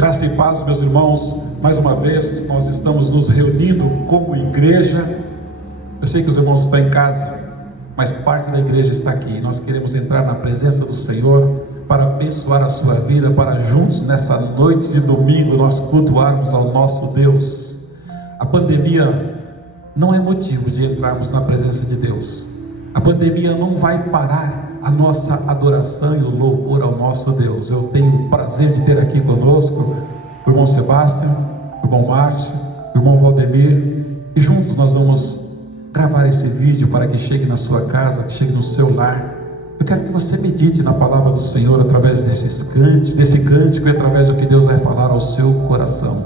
Graça e paz, meus irmãos. Mais uma vez nós estamos nos reunindo como igreja. Eu sei que os irmãos estão em casa, mas parte da igreja está aqui. Nós queremos entrar na presença do Senhor para abençoar a sua vida, para juntos nessa noite de domingo nós cultuarmos ao nosso Deus. A pandemia não é motivo de entrarmos na presença de Deus. A pandemia não vai parar a nossa adoração e o louvor ao nosso Deus. Eu tenho o prazer de ter aqui conosco o irmão Sebastião, o irmão Márcio, o irmão Valdemir, e juntos nós vamos gravar esse vídeo para que chegue na sua casa, que chegue no seu lar. Eu quero que você medite na palavra do Senhor através desse cântico e através do que Deus vai falar ao seu coração.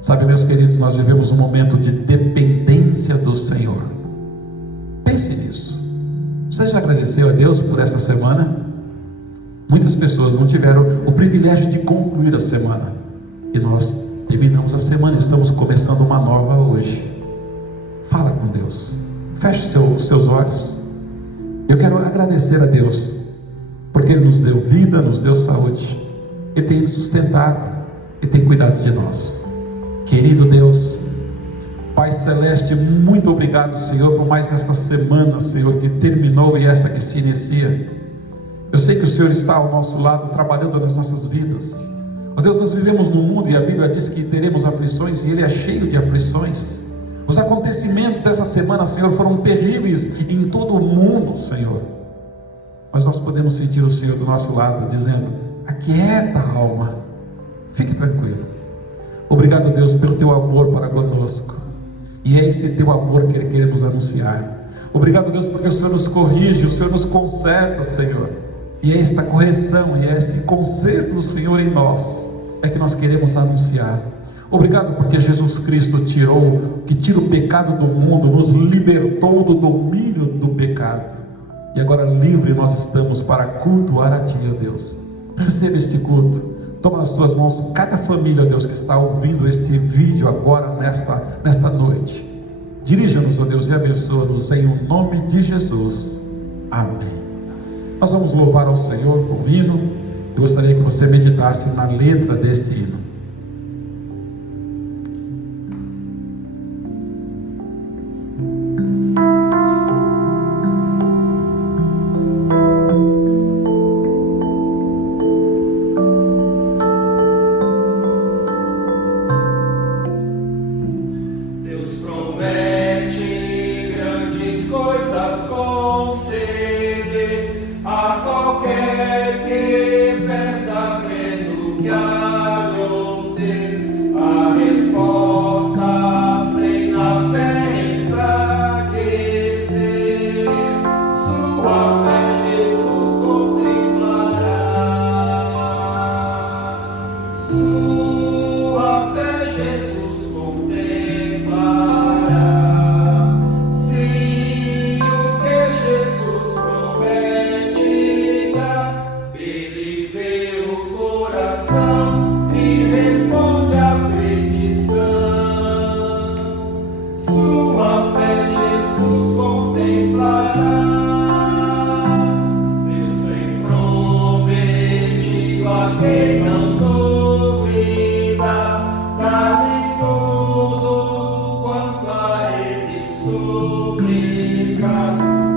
Sabe, meus queridos, nós vivemos um momento de dependência do Senhor. Pense nisso. Você já agradeceu a Deus por essa semana? Muitas pessoas não tiveram o privilégio de concluir a semana, e nós terminamos a semana, estamos começando uma nova hoje. Fala com Deus, feche os seus olhos. Eu quero agradecer a Deus, porque Ele nos deu vida, nos deu saúde, Ele tem nos sustentado, Ele tem cuidado de nós. Querido Deus, Pai Celeste, muito obrigado, Senhor, por mais esta semana, Senhor, que terminou e esta que se inicia. Eu sei que o Senhor está ao nosso lado, trabalhando nas nossas vidas. Ó Deus, nós vivemos num mundo, e a Bíblia diz que teremos aflições, e Ele é cheio de aflições. Os acontecimentos dessa semana, Senhor, foram terríveis em todo o mundo, Senhor. Mas nós podemos sentir o Senhor do nosso lado, dizendo: aquieta a alma, fique tranquilo. Obrigado, Deus, pelo Teu amor para conosco. E é esse Teu amor que queremos anunciar. Obrigado, Deus, porque o Senhor nos corrige, o Senhor nos conserta, Senhor. E é esta correção, e é este conserto do Senhor em nós, é que nós queremos anunciar. Obrigado porque Jesus Cristo tira o pecado do mundo, nos libertou do domínio do pecado. E agora livre nós estamos para cultuar a Ti, ó Deus. Receba este culto. Toma nas Tuas mãos cada família, ó Deus, que está ouvindo este vídeo agora, nesta noite. Dirija-nos, ó Deus, e abençoa-nos em o nome de Jesus. Amém. Nós vamos louvar ao Senhor com o hino. Eu gostaria que você meditasse na letra desse hino.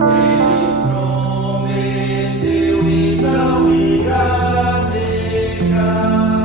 Ele prometeu e não irá negar.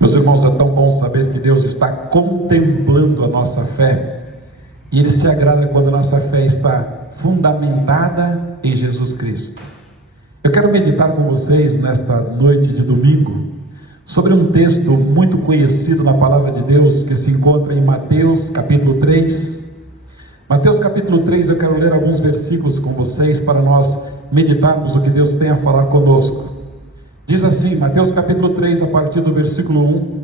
Meus irmãos, é tão bom saber que Deus está contemplando a nossa fé, e Ele se agrada quando a nossa fé está fundamentada em Jesus Cristo. Eu quero meditar com vocês nesta noite de domingo sobre um texto muito conhecido na palavra de Deus, que se encontra em Mateus capítulo 3. Mateus capítulo 3, eu quero ler alguns versículos com vocês para nós meditarmos o que Deus tem a falar conosco. Diz assim, Mateus capítulo 3, a partir do versículo 1,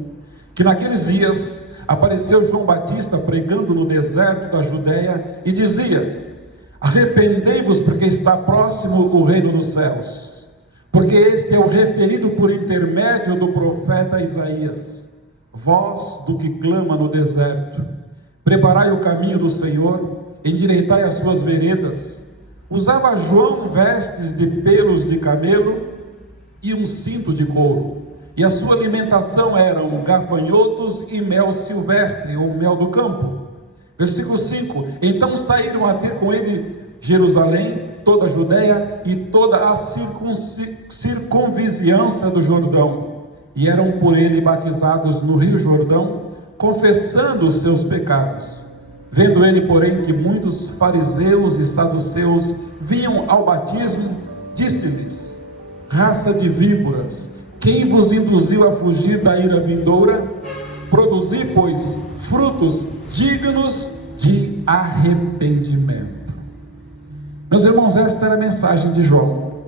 que naqueles dias apareceu João Batista pregando no deserto da Judéia e dizia: arrependei-vos, porque está próximo o reino dos céus. Porque este é o referido por intermédio do profeta Isaías. Voz do que clama no deserto: preparai o caminho do Senhor, endireitai as suas veredas. Usava João vestes de pelos de camelo e um cinto de couro, e a sua alimentação eram gafanhotos e mel silvestre, ou mel do campo. Versículo 5: então saíram a ter com ele Jerusalém, toda a Judéia e toda a circunvizinhança do Jordão, e eram por ele batizados no rio Jordão, confessando os seus pecados. Vendo ele, porém, que muitos fariseus e saduceus vinham ao batismo, disse-lhes: raça de víboras, quem vos induziu a fugir da ira vindoura? Produzi, pois, frutos dignos de arrependimento. Meus irmãos, esta era a mensagem de João.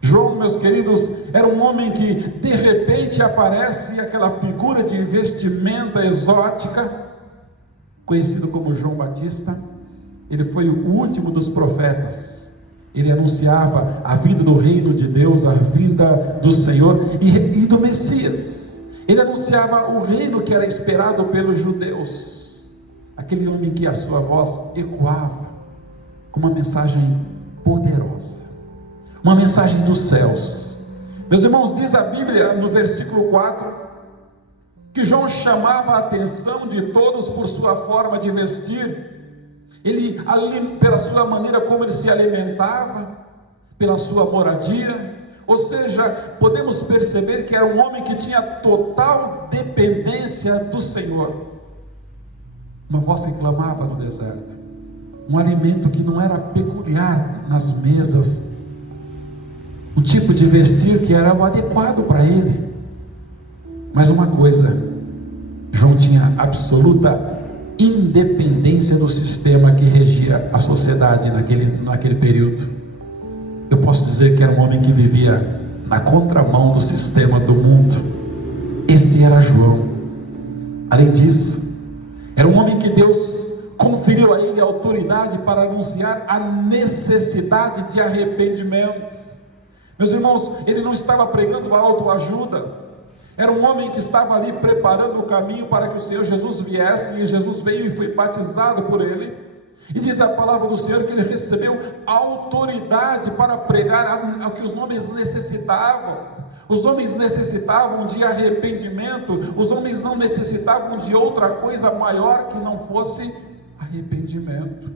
João, meus queridos, era um homem que de repente aparece aquela figura de vestimenta exótica, conhecido como João Batista. Ele foi o último dos profetas. Ele anunciava a vinda do reino de Deus, a vinda do Senhor e do Messias. Ele anunciava o reino que era esperado pelos judeus. Aquele homem que a sua voz ecoava com uma mensagem poderosa, uma mensagem dos céus. Meus irmãos, diz a Bíblia no versículo 4 que João chamava a atenção de todos por sua forma de vestir. Ele, pela sua maneira como ele se alimentava, pela sua moradia, ou seja, podemos perceber que era um homem que tinha total dependência do Senhor. Uma voz que clamava no deserto, um alimento que não era peculiar nas mesas, um tipo de vestir que era o adequado para ele. Mas uma coisa, João tinha absoluta independência do sistema que regia a sociedade naquele período. Eu posso dizer que era um homem que vivia na contramão do sistema do mundo. Esse era João. Além disso, era um homem que Deus conferiu a ele autoridade para anunciar a necessidade de arrependimento. Meus irmãos, ele não estava pregando autoajuda. Era um homem que estava ali preparando o caminho para que o Senhor Jesus viesse, e Jesus veio e foi batizado por ele. E diz a palavra do Senhor que ele recebeu autoridade para pregar ao que os homens necessitavam. Os homens necessitavam de arrependimento, os homens não necessitavam de outra coisa maior que não fosse arrependimento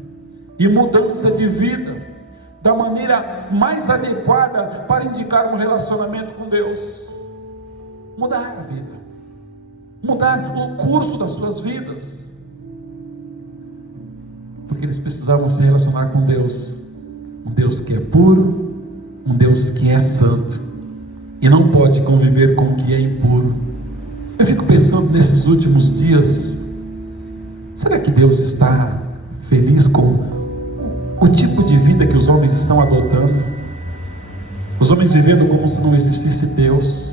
e mudança de vida, da maneira mais adequada para indicar um relacionamento com Deus. Mudar a vida, mudar o curso das suas vidas, porque eles precisavam se relacionar com Deus, um Deus que é puro, um Deus que é santo, e não pode conviver com o que é impuro. Eu fico pensando nesses últimos dias, será que Deus está feliz com o tipo de vida que os homens estão adotando? Os homens vivendo como se não existisse Deus,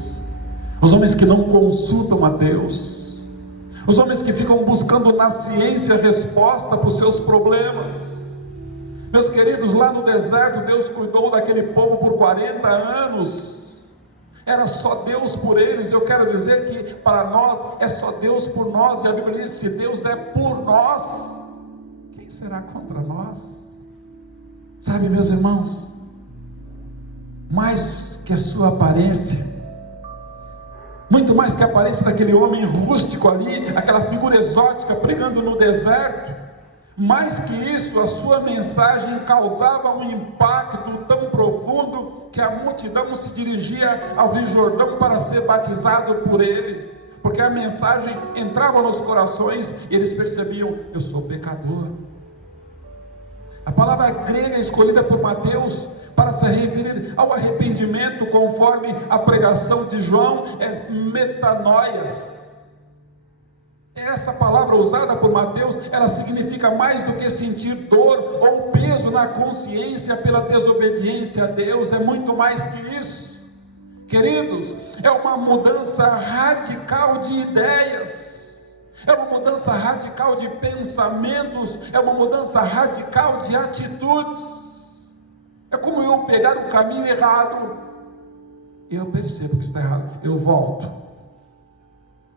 os homens que não consultam a Deus, os homens que ficam buscando na ciência resposta para os seus problemas. Meus queridos, lá no deserto Deus cuidou daquele povo por 40 anos, era só Deus por eles. Eu quero dizer que para nós é só Deus por nós, e a Bíblia diz: se Deus é por nós, quem será contra nós? Sabe, meus irmãos, mais que a sua aparência, muito mais que a aparência daquele homem rústico ali, aquela figura exótica pregando no deserto, mais que isso, a sua mensagem causava um impacto tão profundo que a multidão se dirigia ao Rio Jordão para ser batizado por ele, porque a mensagem entrava nos corações e eles percebiam: eu sou pecador. A palavra grega escolhida por Mateus para se referir ao arrependimento, conforme a pregação de João, é metanoia. Essa palavra usada por Mateus, ela significa mais do que sentir dor ou peso na consciência pela desobediência a Deus. É muito mais que isso, queridos. É uma mudança radical de ideias, é uma mudança radical de pensamentos, é uma mudança radical de atitudes. É como eu pegar o caminho errado, eu percebo que está errado, eu volto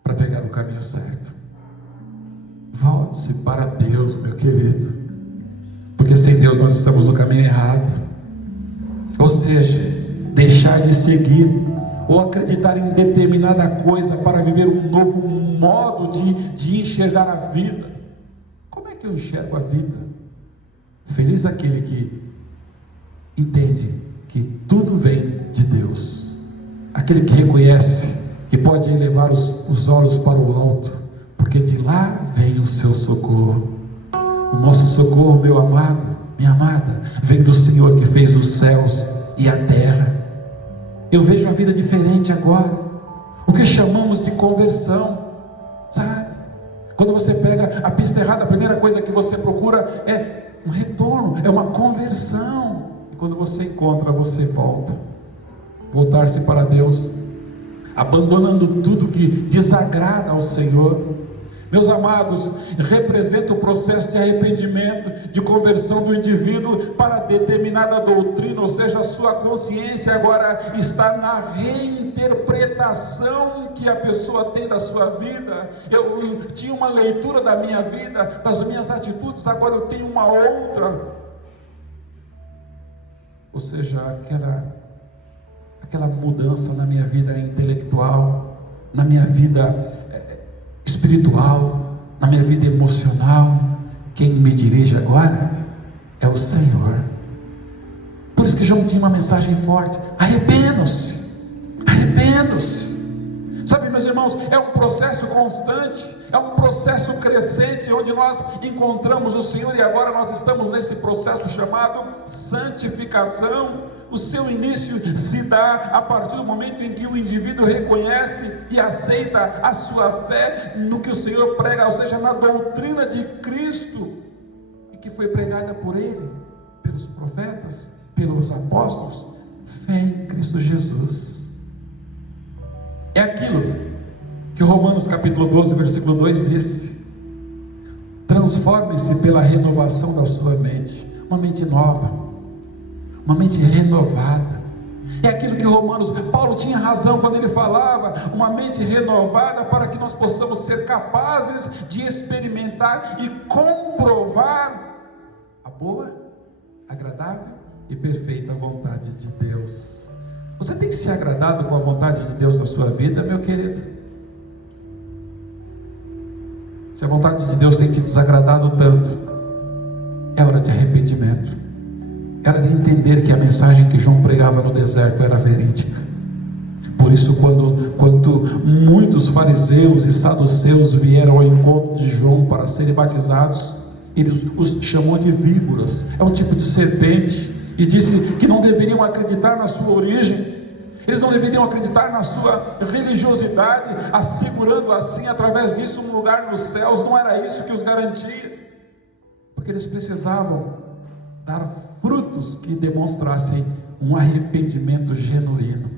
para pegar o caminho certo. Volte-se para Deus, meu querido, porque sem Deus nós estamos no caminho errado. Ou seja, deixar de seguir ou acreditar em determinada coisa para viver um novo modo de enxergar a vida. Como é que eu enxergo a vida? Feliz aquele que entende que tudo vem de Deus, aquele que reconhece que pode elevar os olhos para o alto, porque de lá vem o seu socorro. O nosso socorro, meu amado, minha amada, vem do Senhor que fez os céus e a terra. Eu vejo a vida diferente agora, o que chamamos de conversão, sabe? Quando você pega a pista errada, a primeira coisa que você procura é um retorno, é uma conversão. E quando você encontra, você volta. Voltar-se para Deus, abandonando tudo que desagrada ao Senhor. Meus amados, representa o processo de arrependimento, de conversão do indivíduo para determinada doutrina, ou seja, a sua consciência agora está na reinterpretação que a pessoa tem da sua vida. Eu tinha uma leitura da minha vida, das minhas atitudes, agora eu tenho uma outra. Ou seja, aquela mudança na minha vida intelectual, na minha vida espiritual, na minha vida emocional. Quem me dirige agora é o Senhor. Por isso que João tinha uma mensagem forte: arrependam-se, arrependam-se. Sabe, meus irmãos, é um processo constante, é um processo crescente, onde nós encontramos o Senhor, e agora nós estamos nesse processo chamado santificação. O seu início se dá a partir do momento em que o indivíduo reconhece e aceita a sua fé no que o Senhor prega, ou seja, na doutrina de Cristo, e que foi pregada por Ele, pelos profetas, pelos apóstolos. Fé em Cristo Jesus. É aquilo que Romanos capítulo 12, versículo 2 diz: transforme-se pela renovação da sua mente. Uma mente nova, uma mente renovada. É aquilo que Paulo tinha razão quando ele falava: uma mente renovada, para que nós possamos ser capazes de experimentar e comprovar boa, agradável e perfeita vontade de Deus. Você tem se agradado com a vontade de Deus na sua vida, meu querido? Se a vontade de Deus tem te desagradado tanto, é hora de arrependimento. É hora de entender que a mensagem que João pregava no deserto era verídica. Por isso, quando muitos fariseus e saduceus vieram ao encontro de João para serem batizados, ele os chamou de víboras, é um tipo de serpente, e disse que não deveriam acreditar na sua origem, eles não deveriam acreditar na sua religiosidade, assegurando assim, através disso, um lugar nos céus. Não era isso que os garantia, porque eles precisavam dar frutos que demonstrassem um arrependimento genuíno.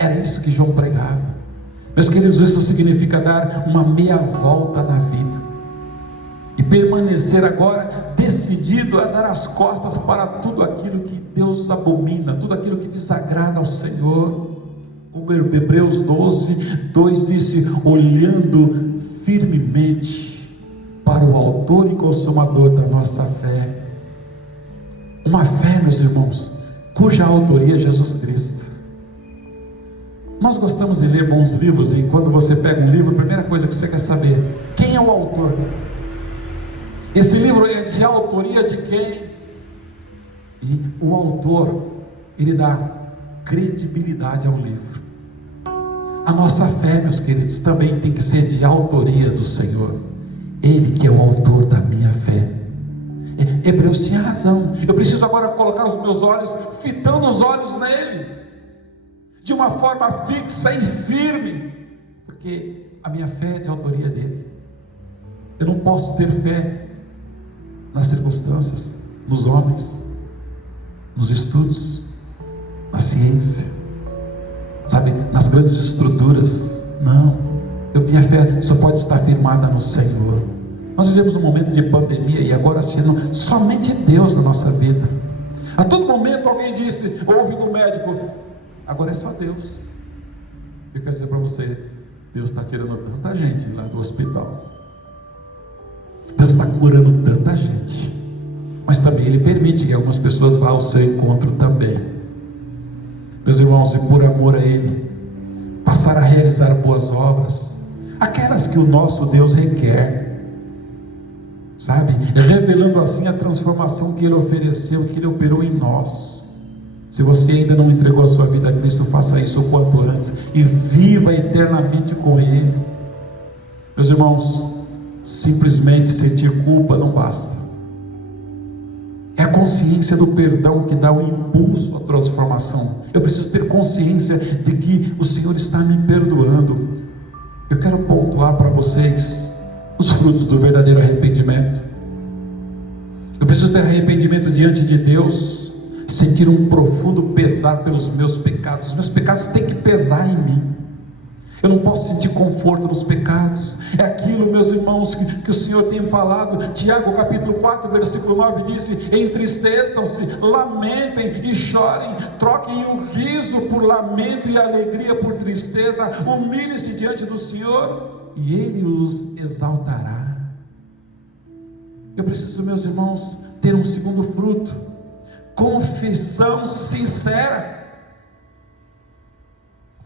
Era isso que João pregava. Meus queridos, isso significa dar uma meia volta na vida e permanecer agora decidido a dar as costas para tudo aquilo que Deus abomina, tudo aquilo que desagrada ao Senhor. Como Hebreus 12:2 disse: olhando firmemente para o autor e consumador da nossa fé. Uma fé, meus irmãos, cuja autoria é Jesus Cristo. Nós gostamos de ler bons livros, e quando você pega um livro, a primeira coisa que você quer saber: quem é o autor? Esse livro é de autoria de quem? E o autor, ele dá credibilidade ao livro. A nossa fé, meus queridos, também tem que ser de autoria do Senhor. Ele que é o autor da minha fé. Hebreus tinha razão. Eu preciso agora colocar os meus olhos, fitando os olhos nele, de uma forma fixa e firme, porque a minha fé é de autoria dele. Eu não posso ter fé nas circunstâncias, nos homens, nos estudos, na ciência, sabe, nas grandes estruturas. Não, minha fé só pode estar firmada no Senhor. Nós vivemos um momento de pandemia, e agora sendo somente Deus na nossa vida. A todo momento alguém disse, ouve do médico: agora é só Deus. Eu quero dizer para você, Deus está tirando tanta gente lá do hospital, Deus está curando tanta gente, mas também Ele permite que algumas pessoas vá ao seu encontro também. Meus irmãos, e por amor a Ele, passar a realizar boas obras, aquelas que o nosso Deus requer, sabe, revelando assim a transformação que Ele ofereceu, que Ele operou em nós. Se você ainda não entregou a sua vida a Cristo, faça isso o quanto antes e viva eternamente com Ele. Meus irmãos, simplesmente sentir culpa não basta. É a consciência do perdão que dá o impulso à transformação. Eu preciso ter consciência de que o Senhor está me perdoando. Eu quero pontuar para vocês os frutos do verdadeiro arrependimento. Eu preciso ter arrependimento diante de Deus, sentir um profundo pesar pelos meus pecados. Os meus pecados têm que pesar em mim. Eu não posso sentir conforto nos pecados. É aquilo, meus irmãos, que o Senhor tem falado. Tiago capítulo 4, versículo 9 disse: entristeçam-se, lamentem e chorem, troquem o riso por lamento e a alegria por tristeza, humilhem-se diante do Senhor e Ele os exaltará. Eu preciso, meus irmãos, ter um segundo fruto: confissão sincera.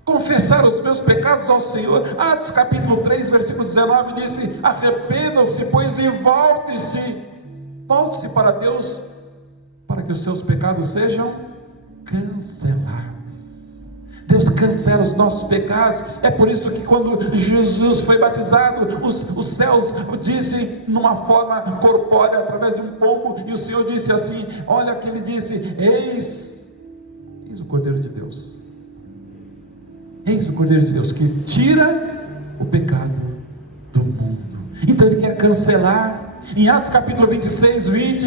Confessar os meus pecados ao Senhor. Atos capítulo 3, versículo 19 disse: arrependam-se, pois, e volte-se para Deus, para que os seus pecados sejam cancelados. Deus cancela os nossos pecados. É por isso que quando Jesus foi batizado, os céus disse numa forma corpórea, através de um pombo, e o Senhor disse assim, olha que Ele disse: eis o Cordeiro de Deus. Eis o Cordeiro de Deus que tira o pecado do mundo. Então Ele quer cancelar. Em Atos capítulo 26, 20,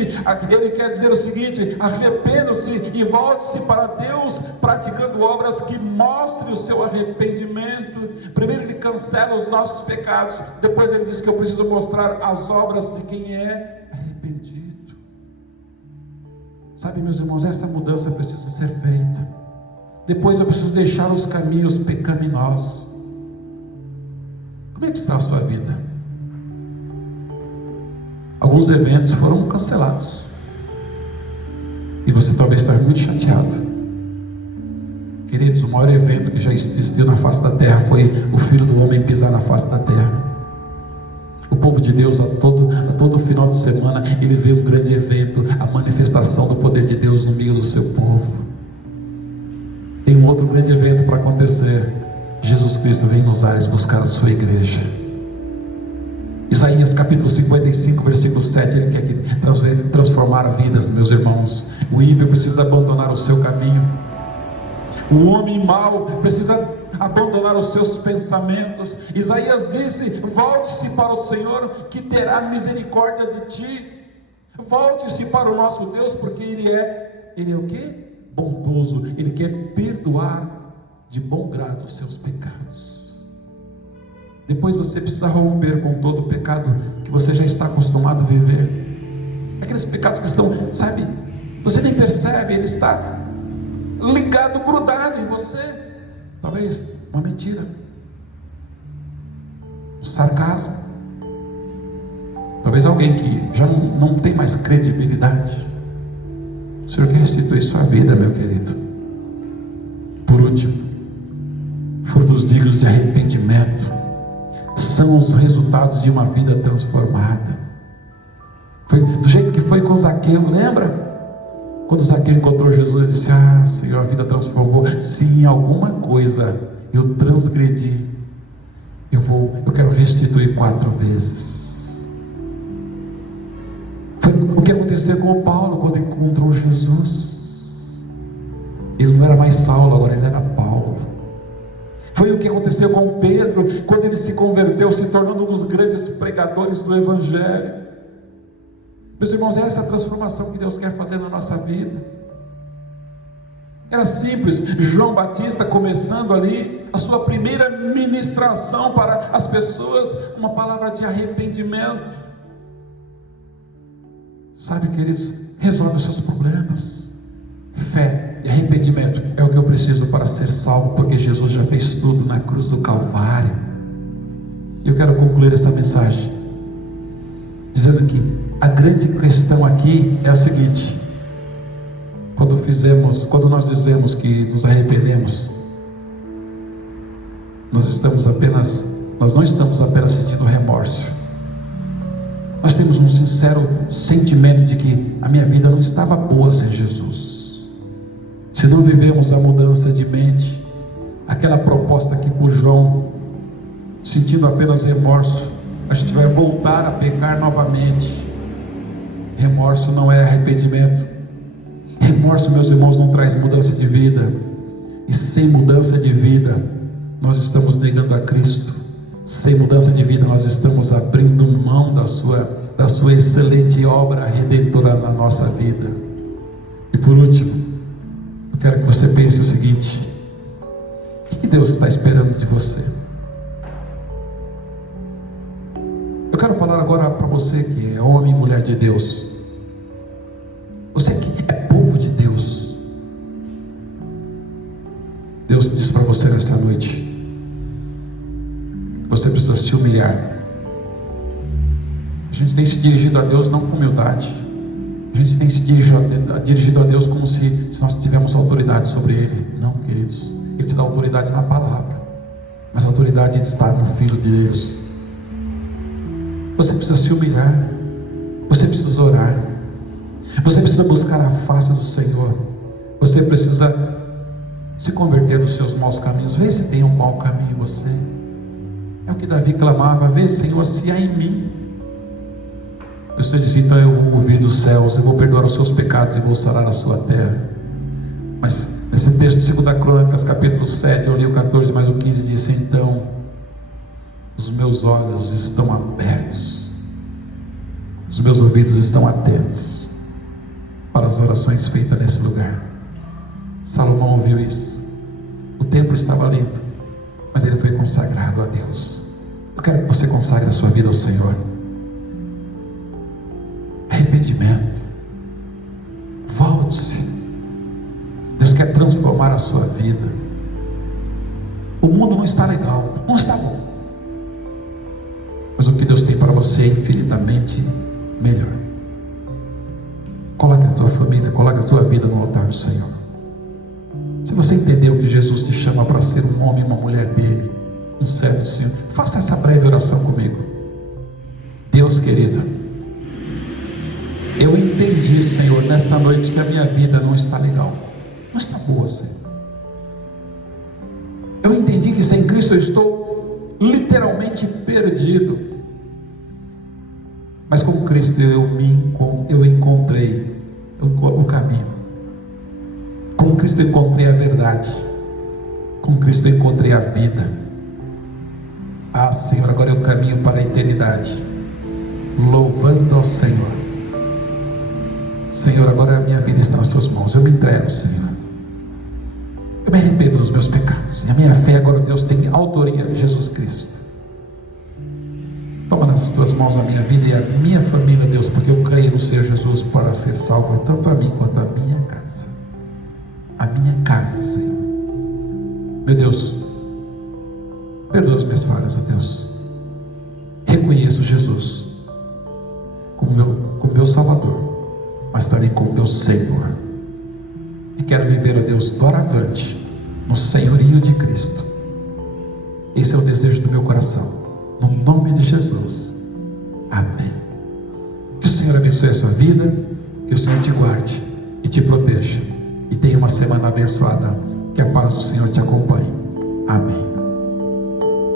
Ele quer dizer o seguinte: arrependam-se e volte-se para Deus, praticando obras que mostrem o seu arrependimento. Primeiro Ele cancela os nossos pecados, depois Ele diz que eu preciso mostrar as obras de quem é arrependido. Sabe, meus irmãos, essa mudança precisa ser feita. Depois eu preciso deixar os caminhos pecaminosos. Como é que está a sua vida? Alguns eventos foram cancelados. E você talvez esteja muito chateado. Queridos, o maior evento que já existiu na face da terra foi o Filho do Homem pisar na face da terra. O povo de Deus, a todo final de semana, ele vê um grande evento, a manifestação do poder de Deus no meio do seu povo. Tem um outro grande evento para acontecer. Jesus Cristo vem nos ares buscar a sua igreja. Isaías capítulo 55, versículo 7, ele quer transformar vidas, meus irmãos. O ímpio precisa abandonar o seu caminho. O homem mau precisa abandonar os seus pensamentos. Isaías disse: volte-se para o Senhor, que terá misericórdia de ti. Volte-se para o nosso Deus, porque Ele é o quê? Bondoso. Ele quer perdoar de bom grado os seus pecados. Depois você precisa romper com todo o pecado que você já está acostumado a viver. Aqueles pecados que estão, sabe, você nem percebe, ele está ligado, grudado em você. Talvez uma mentira, um sarcasmo, talvez alguém que já não tem mais credibilidade. O Senhor quer restituir sua vida, meu querido. Por último, frutos dignos de arrependimento são os resultados de uma vida transformada. Foi do jeito que foi com Zaqueu, lembra? Quando Zaqueu encontrou Jesus, ele disse: ah, Senhor, a vida transformou. Se em alguma coisa eu transgredi, eu quero restituir 4 vezes. Foi o que aconteceu com o Paulo quando encontrou Jesus. Ele não era mais Saulo, agora ele era Paulo. Foi o que aconteceu com Pedro quando ele se converteu, se tornando um dos grandes pregadores do Evangelho. Meus irmãos, é essa transformação que Deus quer fazer na nossa vida. Era simples. João Batista começando ali a sua primeira ministração para as pessoas, uma palavra de arrependimento. Sabe, queridos, resolve os seus problemas. Fé e arrependimento é o que eu preciso para ser salvo, porque Jesus já fez tudo na cruz do Calvário. Eu quero concluir essa mensagem dizendo que a grande questão aqui é a seguinte: quando nós dizemos que nos arrependemos, nós não estamos apenas sentindo remorso. Nós temos um sincero sentimento de que a minha vida não estava boa sem Jesus. Se não vivemos a mudança de mente, aquela proposta aqui por João, sentindo apenas remorso, a gente vai voltar a pecar novamente. Remorso não é arrependimento. Remorso, meus irmãos, não traz mudança de vida. E sem mudança de vida, nós estamos negando a Cristo. Sem mudança de vida, nós estamos abrindo mão da sua excelente obra redentora na nossa vida. E por último, eu quero que você pense o seguinte: o que Deus está esperando de você? Eu quero falar agora para você que é homem e mulher de Deus. Você que é povo de Deus. Deus diz para você nessa noite: você precisa se humilhar. A gente tem se dirigido a Deus não com humildade. A gente tem se dirigido a Deus como se nós tivéssemos autoridade sobre Ele. Não, queridos. Ele te dá autoridade na palavra, mas a autoridade está no Filho de Deus. Você precisa se humilhar. Você precisa orar. Você precisa buscar a face do Senhor. Você precisa se converter dos seus maus caminhos. Vê se tem um mau caminho em você. É o que Davi clamava: vê, Senhor, se há em mim. O Senhor disse: então eu vou ouvir dos céus, eu vou perdoar os seus pecados e vou sarar a sua terra. Mas nesse texto de 2 Crônicas, capítulo 7, eu li o 14, mas o 15 disse: então os meus olhos estão abertos, os meus ouvidos estão atentos para as orações feitas nesse lugar. Salomão ouviu isso. O templo estava lindo, mas ele foi consagrado a Deus. Eu quero que você consagre a sua vida ao Senhor. Arrependimento. Volte-se. Deus quer transformar a sua vida. O mundo não está legal, não está bom, mas o que Deus tem para você é infinitamente melhor. Coloque a tua família, coloque a tua vida no altar do Senhor. Se você entendeu que Jesus te chama para ser um homem e uma mulher dele, um servo do Senhor, faça essa breve oração comigo. Deus querido, eu entendi, Senhor, nessa noite que a minha vida não está legal, não está boa, Senhor. Eu entendi que sem Cristo eu estou literalmente perdido. Mas com Cristo eu encontrei o caminho. Com Cristo eu encontrei a verdade. Com Cristo eu encontrei a vida. Ah, Senhor, agora eu caminho para a eternidade, louvando ao Senhor. Senhor, agora a minha vida está nas tuas mãos. Eu me entrego, Senhor. Eu me arrependo dos meus pecados. E a minha fé agora, Deus, tem autoria em Jesus Cristo. Toma nas tuas mãos a minha vida e a minha família, Deus, porque eu creio no Senhor Jesus para ser salvo, tanto a mim quanto a minha casa. A minha casa, Senhor. Meu Deus, perdoa as minhas falhas, ó Deus. Reconheço Jesus como meu Salvador, mas também como meu Senhor. E quero viver, ó Deus, doravante no senhorio de Cristo. Esse é o desejo do meu coração. No nome de Jesus. Amém. Que o Senhor abençoe a sua vida, que o Senhor te guarde e te proteja, e tenha uma semana abençoada. Que a paz do Senhor te acompanhe. Amém.